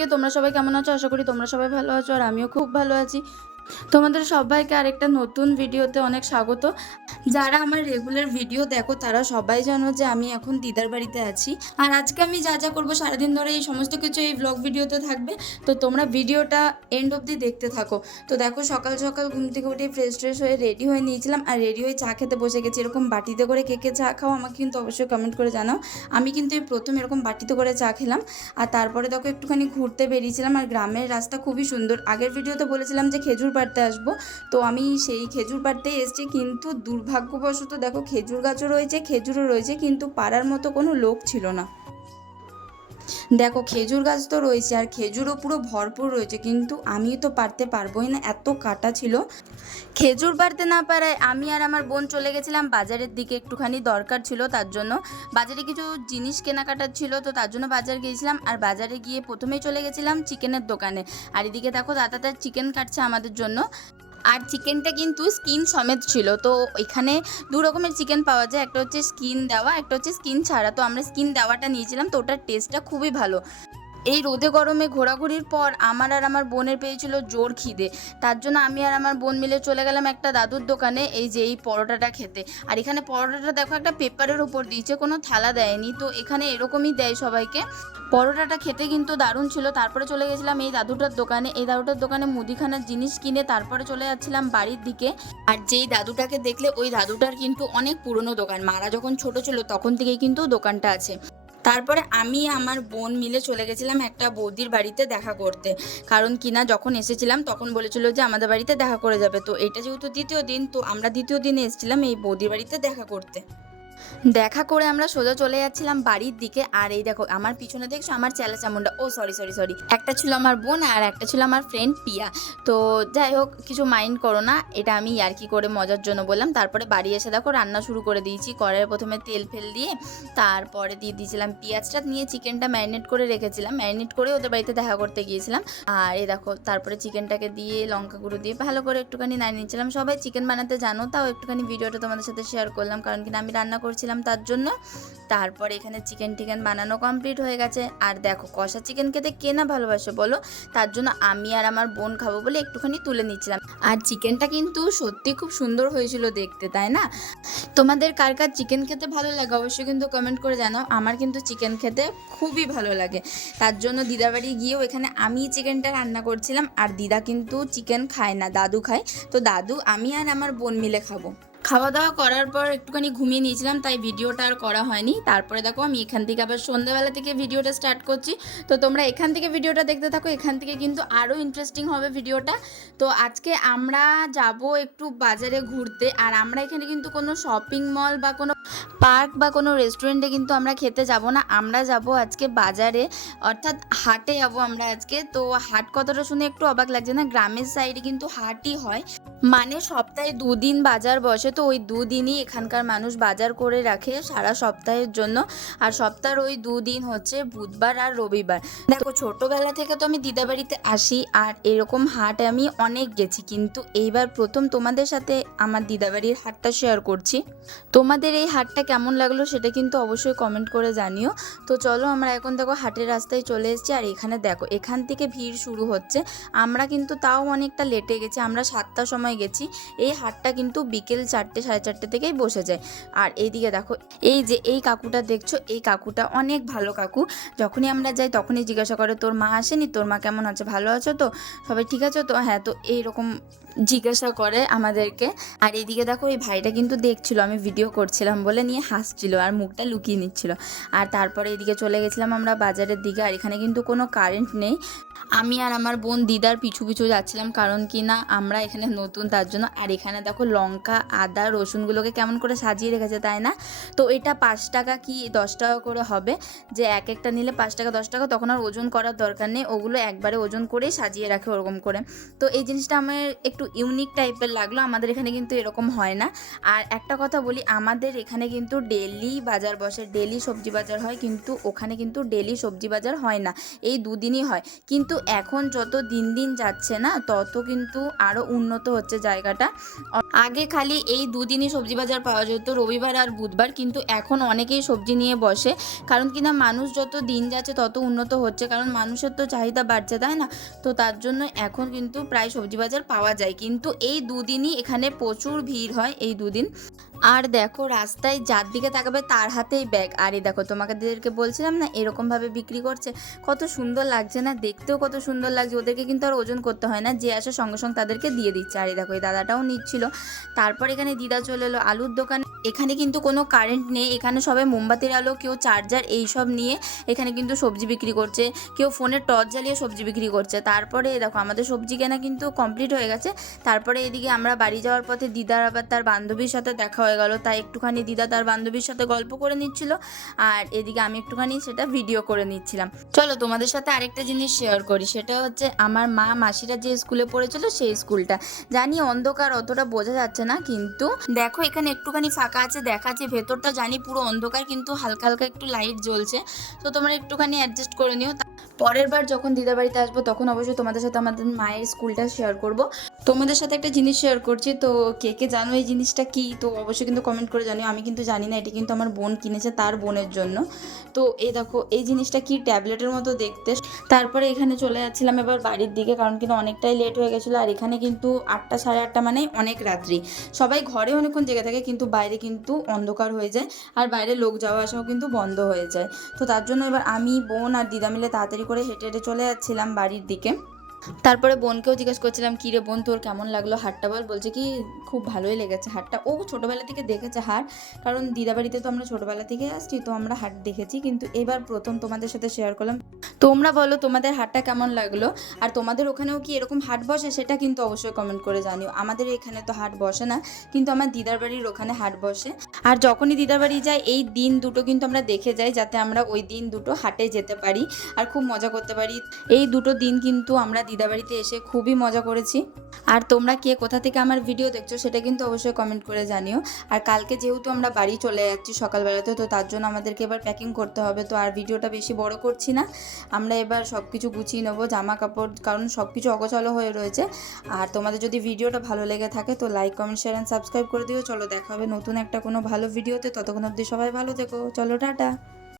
সবাইকে। তোমরা সবাই কেমন আছো? আশা করি তোমরা সবাই ভালো আছো আর আমিও খুব ভালো আছি। তোমাদের সবাইকে আরেকটা নতুন ভিডিওতে অনেক স্বাগত। যারা আমার রেগুলার ভিডিও দেখো তারা সবাই জানো যে আমি এখন দিদার বাড়িতে আছি। আর আজকে আমি যা যা করবো সারাদিন ধরে এই সমস্ত কিছু এই ব্লগ ভিডিওতে থাকবে। তো তোমরা ভিডিওটা এন্ড অবধি দেখতে থাকো। তো দেখো সকাল সকাল ঘুম থেকে উঠে ফ্রেশ হয়ে রেডি হয়ে নিয়েছিলাম আর রেডি হয়ে চা খেতে বসে গেছি। এরকম বাটিতে করে কে কে চা খাও আমাকে কিন্তু অবশ্যই কমেন্ট করে জানাও। আমি কিন্তু এই প্রথম এরকম বাটিতে করে চা খেলাম। আর তারপরে দেখো একটুখানি ঘুরতে বেরিয়েছিলাম। আর গ্রামের রাস্তা খুবই সুন্দর। আগের ভিডিওতে বলেছিলাম যে খেজুর পাড়তে আসবো, তো আমি সেই খেজুর পাড়তেই এসেছি। কিন্তু দুর্ভাগ্যবশত দেখো খেজুর গাছও রয়েছে, খেজুরও রয়েছে, কিন্তু পাড়ার মতো কোনো লোক ছিল না। দেখো খেজুর গাছ তো রয়েছে আর খেজুরও পুরো ভরপুর রয়েছে, কিন্তু আমি তো পারতে পারবোই না, এত কাটা ছিল। খেজুর পারতে না পারায় আমি আর আমার বোন চলে গেছিলাম বাজারের দিকে। একটুখানি দরকার ছিল, তার জন্য বাজারে কিছু জিনিস কেনাকাটার ছিল, তো তার জন্য বাজার গিয়েছিলাম। আর বাজারে গিয়ে প্রথমেই চলে গেছিলাম চিকেনের দোকানে। আর এদিকে দেখো দাদা তার চিকেন কাটছে আমাদের জন্য। আর চিকেনটা কিন্তু স্কিন সমেত ছিল। তো এখানে দু রকমের চিকেন পাওয়া যায়, একটা হচ্ছে স্কিন দেওয়া, একটা হচ্ছে স্কিন ছাড়া। তো আমরা স্কিন দেওয়াটা নিয়েছিলাম, তো ওটার টেস্টটা খুবই ভালো। এই রোদে গরমে ঘোরাঘুরির পর আমার আর আমার বোনের পেয়েছিল জোর খিদে। তার জন্য আমি আর আমার বোন মিলে চলে গেলাম একটা দাদুর দোকানে এই যে এই পরোটাটা খেতে। আর এখানে পরোটাটা দেখো একটা পেপারের ওপর দিয়েছে, কোনো থালা দেয়নি। তো এখানে এরকমই দেয় সবাইকে। পরোটাটা খেতে কিন্তু দারুণ ছিল। তারপরে চলে গেছিলাম এই দাদুটার দোকানে। এই দাদুটার দোকানে মুদিখানার জিনিস কিনে তারপরে চলে যাচ্ছিলাম বাড়ির দিকে। আর যেই দাদুটাকে দেখলে ওই দাদুটার কিন্তু অনেক পুরনো দোকান, মারা যখন ছোট ছিল তখন থেকেই কিন্তু দোকানটা আছে। তারপরে আমি আমার বোন মিলে চলে গেছিলাম একটা বৌদির বাড়িতে দেখা করতে। কারণ কিনা যখন এসেছিলাম তখন বলেছিল যে আমাদের বাড়িতে দেখা করে যাবে। তো এটা যেহেতু দ্বিতীয় দিন, তো আমরা দ্বিতীয় দিনে এসেছিলাম এই বৌদির বাড়িতে দেখা করতে। দেখা করে আমরা সোজা চলে যাচ্ছিলাম বাড়ির দিকে। আর এই দেখো আমার পিছনে দেখছো আমার চেলা চামুন্ডা, ও সরি, একটা ছিল আমার বোন আর একটা ছিল আমার ফ্রেন্ড পিয়া। তো যাই হোক, কিছু মাইন্ড করো না, এটা আমি ইয়ার্কি করে মজার জন্য বললাম। তারপরে বাড়ি এসে দেখো রান্না শুরু করে দিয়েছি। কড়াইয়ে প্রথমে তেল ফেল দিয়ে তারপরে দিয়ে দিয়েছিলাম পেঁয়াজটা, নিয়ে চিকেনটা ম্যারিনেট করে রেখেছিলাম। ম্যারিনেট করে ওদের বাড়িতে দেখা করতে গিয়েছিলাম। আর এই দেখো তারপরে চিকেনটাকে দিয়ে লঙ্কা গুঁড়ো দিয়ে ভালো করে একটুখানি নাড়িয়ে নিয়েছিলাম। সবাই চিকেন বানাতে জানো, তাও একটুখানি ভিডিওটা তোমাদের সাথে শেয়ার করলাম, কারণ কিনা আমি রান্না করছিলাম তার জন্য। তারপরে এখানে চিকেন বানানো কমপ্লিট হয়ে গেছে। আর দেখো কষা চিকেন খেতে কে না ভালোবাসে বলো, তার জন্য আমি আর আমার বোন খাবো বলে একটুখানি তুলে নিচ্ছিলাম। আর চিকেনটা কিন্তু সত্যি খুব সুন্দর হয়েছিল দেখতে, তাই না? তোমাদের কার কার চিকেন খেতে ভালো লাগে অবশ্যই কিন্তু কমেন্ট করে জানাও। আমার কিন্তু চিকেন খেতে খুবই ভালো লাগে। তার জন্য দিদার বাড়ি গিয়েও এখানে আমি চিকেনটা রান্না করছিলাম। আর দিদা কিন্তু চিকেন খায় না, দাদু খায়। তো দাদু, আমি আর আমার বোন মিলে খাবো। খাওয়া দাওয়া করার পর একটুখানি ঘুমিয়ে নিয়েছিলাম, তাই ভিডিওটা আর করা হয়নি। তারপরে দেখো আমি এখান থেকে আবার সন্ধ্যাবেলা থেকে ভিডিওটা স্টার্ট করছি। তো তোমরা এখান থেকে ভিডিওটা দেখতে থাকো, এখান থেকে কিন্তু আরও ইন্টারেস্টিং হবে ভিডিওটা। তো আজকে আমরা যাব একটু বাজারে ঘুরতে। আর আমরা এখানে কিন্তু কোনো শপিং মল বা কোনো পার্ক বা কোনো রেস্টুরেন্টে কিন্তু আমরা খেতে যাব না। আমরা যাব আজকে বাজারে, অর্থাৎ হাটে যাব আমরা আজকে। তো হাট কথাটা শুনে একটু অবাক লাগছে না? গ্রামের সাইডে কিন্তু হাটই হয়, মানে সপ্তাহে দুদিন বাজার বসে। তো ওই দুদিনই এখানকার মানুষ বাজার করে রাখে সারা সপ্তাহের জন্য। আর সপ্তাহের ওই দুদিন হচ্ছে বুধবার আর রবিবার। দেখো ছোটোবেলা থেকে তো আমি দিদাবাড়িতে আসি আর এরকম হাট আমি অনেক গেছি, কিন্তু এইবার প্রথম তোমাদের সাথে আমার দিদাবাড়ির হাটটা শেয়ার করছি। তোমাদের এই হাটটা কেমন লাগলো সেটা কিন্তু অবশ্যই কমেন্ট করে জানিও। তো চলো আমরা এখন দেখো হাটের রাস্তায় চলে এসেছি। আর এখানে দেখো এখান থেকে ভিড় শুরু হচ্ছে। আমরা কিন্তু তাও অনেকটা লেটে গেছি, আমরা 7টার সময় গেছি। এই হাটটা কিন্তু বিকেল 4টে সাড়ে 4টে থেকেই বসে যায়। আর এইদিকে দেখো এই যে এই কাকুটা দেখছো, এই কাকুটা অনেক ভালো কাকু। যখনই আমরা যাই তখনই জিজ্ঞাসা করে তোর মা আসেনি, তোর মা কেমন আছে, ভালো আছো তো, সবাই ঠিক আছে তো? হ্যাঁ, তো এইরকম জিজ্ঞাসা করে আমাদেরকে। আর এইদিকে দেখো এই ভাইটা কিন্তু দেখছিল আমি ভিডিও করছিলাম বলে, নিয়ে হাসছিল আর মুখটা লুকিয়ে নিচ্ছিল। আর তারপরে এদিকে চলে গেছিলাম আমরা বাজারের দিকে। আর এখানে কিন্তু কোনো কারেন্ট নেই। আমি আর আমার বোন দিদার পিছু যাচ্ছিলাম, কারণ কি না আমরা এখানে নতুন, তার জন্য। আর এখানে দেখো লঙ্কা আদা রসুনগুলোকে কেমন করে সাজিয়ে রেখেছে, তাই না? তো এটা 5 টাকা কি 10 টাকা করে হবে, যে এক একটা নিলে 5 টাকা 10 টাকা, তখন আর ওজন করার দরকার নেই, ওগুলো একবারে ওজন করেই সাজিয়ে রাখে ওরকম করে। তো এই জিনিসটা আমার একটু একটু ইউনিক টাইপের লাগলো। আমাদের এখানে কিন্তু এরকম হয় না। আর একটা কথা বলি, আমাদের এখানে কিন্তু ডেলি বাজার বসে, ডেলি সবজি বাজার হয়, কিন্তু ওখানে কিন্তু ডেলি সবজি বাজার হয় না, এই দুদিনই হয়। কিন্তু এখন যত দিন দিন যাচ্ছে না, তত কিন্তু আরও উন্নত হচ্ছে জায়গাটা। আগে খালি এই দুদিনই সবজি বাজার পাওয়া যেত, রবিবার আর বুধবার, কিন্তু এখন অনেকেই সবজি নিয়ে বসে। কারণ কিনা মানুষ যত দিন যাচ্ছে তত উন্নত হচ্ছে, কারণ মানুষের তো চাহিদা বাড়ছে, তাই না? তো তার জন্য এখন কিন্তু প্রায় সবজি বাজার পাওয়া যায়, কিন্তু এই দুদিনই এখানে প্রচুর ভিড় হয়, এই দুদিন। আর দেখো, রাস্তায় যার দিকে তাকাবে তার হাতেই ব্যাগ। আর এই দেখো, তোমাদেরকে বলছিলাম না এরকমভাবে বিক্রি করছে, কত সুন্দর লাগছে না? দেখতেও কত সুন্দর লাগছে। ওদেরকে কিন্তু আর ওজন করতে হয় না, যে আসে সঙ্গে সঙ্গে তাদেরকে দিয়ে দিচ্ছে। আর এই দেখো, এই দাদাটাও নিচ্ছিল। তারপর এখানে দিদা চলে এলো আলুর দোকান। এখানে কিন্তু কোনো কারেন্ট নেই, এখানে সবাই মোমবাতির আলো, কেউ চার্জার এইসব নিয়ে এখানে কিন্তু সবজি বিক্রি করছে, কেউ ফোনের টর্চ জ্বালিয়ে সবজি বিক্রি করছে। তারপরে দেখো, আমাদের সবজি কেনা কিন্তু কমপ্লিট হয়ে গেছে। তারপরে এদিকে আমরা বাড়ি যাওয়ার পথে দিদার আবার তার বান্ধবীর সাথে দেখা হয়ে গেল, তাই একটুখানি দিদা তার বান্ধবীর সাথে গল্প করে নিচ্ছিল, আর এদিকে আমি একটুখানি সেটা ভিডিও করে নিচ্ছিলাম। চলো তোমাদের সাথে আরেকটা জিনিস শেয়ার করি, সেটা হচ্ছে আমার মা মাসিরা যে স্কুলে পড়েছিল সেই স্কুলটা। জানি অন্ধকার, অতটা বোঝা যাচ্ছে না, কিন্তু দেখো এখানে একটুখানি ফাঁকা আছে, দেখাচ্ছে ভেতরটা, জানি পুরো অন্ধকার, কিন্তু হালকা হালকা একটু লাইট জ্বলছে। তো তোমরা একটুখানি অ্যাডজাস্ট করে নিও। পরের বার যখন দিদা বাড়িতে আসবো তখন অবশ্যই তোমাদের সাথে আমাদের মায়ের স্কুলটা শেয়ার করব। তোমাদের সাথে একটা জিনিস শেয়ার করছি, তো কে কে জানো এই জিনিসটা কি, তো অবশ্যই কিন্তু কমেন্ট করে জানিও। আমি কিন্তু জানি না, এটা কিন্তু আমার বোন কিনেছে তার বোনের জন্য। তো এই দেখো, এই জিনিসটা কি, ট্যাবলেটের মতো দেখতে। তারপরে এখানে চলে যাচ্ছিলাম এবার বাড়ির দিকে, কারণ কিন্তু অনেকটাই লেট হয়ে গেছিলো। আর এখানে কিন্তু 8টা সাড়ে 8টা মানে অনেক রাত্রি, সবাই ঘরে অনেকক্ষণ জেগে থাকে, কিন্তু বাইরে কিন্তু অন্ধকার হয়ে যায়, আর বাইরে লোক যাওয়া আসাও কিন্তু বন্ধ হয়ে যায়। তো তার জন্য এবার আমি, বোন আর দিদা মিলে তাড়াতাড়ি করে হেঁটে হেঁটে চলে যাচ্ছিলাম বাড়ির দিকে। তারপরে বোনকেও জিজ্ঞেস করছিলাম, কী রে বোন, তোর কেমন লাগলো হাটটা বল? বলছে কি খুব ভালোই লেগেছে হাটটা। ও ছোটোবেলা থেকে দেখেছে হাট, কারণ দিদাবাড়িতে তো আমরা ছোটোবেলা থেকে আসছি, তো আমরা হাট দেখেছি, কিন্তু এবার প্রথম তোমাদের সাথে শেয়ার করলাম। তোমরা বলো তোমাদের হাটটা কেমন লাগলো, আর তোমাদের ওখানেও কি এরকম হাট বসে, সেটা কিন্তু অবশ্যই কমেন্ট করে জানিও। আমাদের এখানে তো হাট বসে না, কিন্তু আমার দিদার বাড়ির ওখানে হাট বসে। আর যখনই দিদার বাড়ি যাই, এই দিন দুটো কিন্তু আমরা দেখে যাই, যাতে আমরা ওই দিন দুটো হাটে যেতে পারি আর খুব মজা করতে পারি। এই দুটো দিন কিন্তু আমরা দিদাবাড়িতে এসে খুবই মজা করেছি। আর তোমরা কে কোথা থেকে আমার ভিডিও দেখছো সেটা কিন্তু অবশ্যই কমেন্ট করে জানিও। আর কালকে যেহেতু আমরা বাড়ি চলে যাচ্ছি সকালবেলাতে, তো তার জন্য আমাদেরকে এবার প্যাকিং করতে হবে। তো আর ভিডিওটা বেশি বড় করছি না, আমরা এবার সব কিছু গুছিয়ে নেবো, জামা কাপড়, কারণ সব কিছু অগোছালো হয়ে রয়েছে। আর তোমাদের যদি ভিডিওটা ভালো লেগে থাকে তো like, comment, share and subscribe করে দিও। চলো দেখা হবে নতুন একটা কোনো ভালো ভিডিওতে, ততক্ষণ অবধি সবাই ভালো থেকো। চলো টাটা।